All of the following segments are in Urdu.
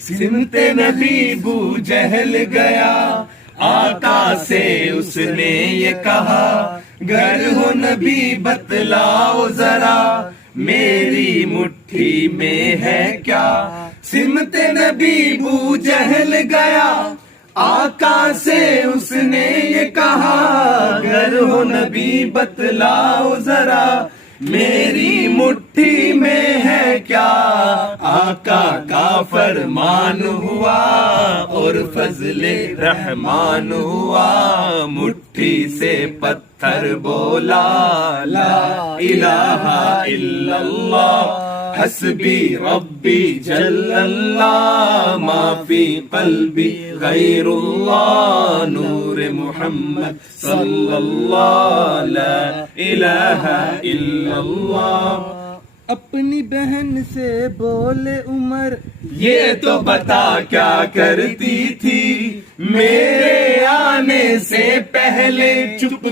سمت نبی بو جہل گیا، آقا سے اس نے یہ کہا، گر ہو نبی بتلاؤ ذرا، میری مٹھی میں ہے کیا؟ سمت نبی بو جہل گیا، آقا سے اس نے یہ کہا، گر ہو نبی بتلاؤ ذرا، میری مٹھی میں ہے کیا؟ آقا کا فرمان ہوا اور فضل رحمان ہوا، مٹھی سے پتھر بولا، لا الہ الا اللہ حسبی ربی جل اللہ، ما فی قلبی غیر اللہ، نور محمد صلی اللہ، لا الہ الا اللہ۔ اپنی بہن سے بولے عمر، یہ تو بتا کیا کرتی تھی، میرے آنے سے پہلے چھپ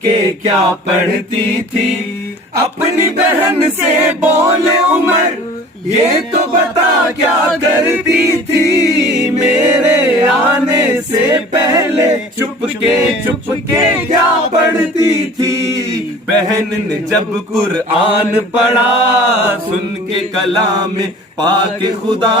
کے کیا پڑھتی تھی؟ اپنی بہن سے بولے عمر، یہ تو بتا کیا کرتی تھی، میرے آنے سے پہلے چھپ کے کیا پڑھتی تھی؟ بہن نے جب قرآن پڑھا، سن کے کلام پاک خدا،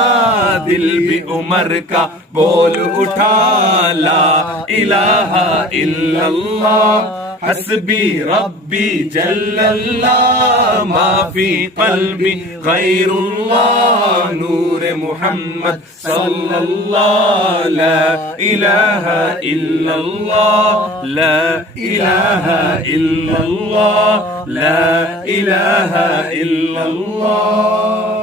دل بھی عمر کا بول اٹھا، لا الہ الا اللہ حسبی ربی جل اللہ، ما فی قلبی غیر اللہ، نور محمد صلی اللہ، لا الہ الا اللہ، لا الہ الا اللہ، لا الہ الا اللہ۔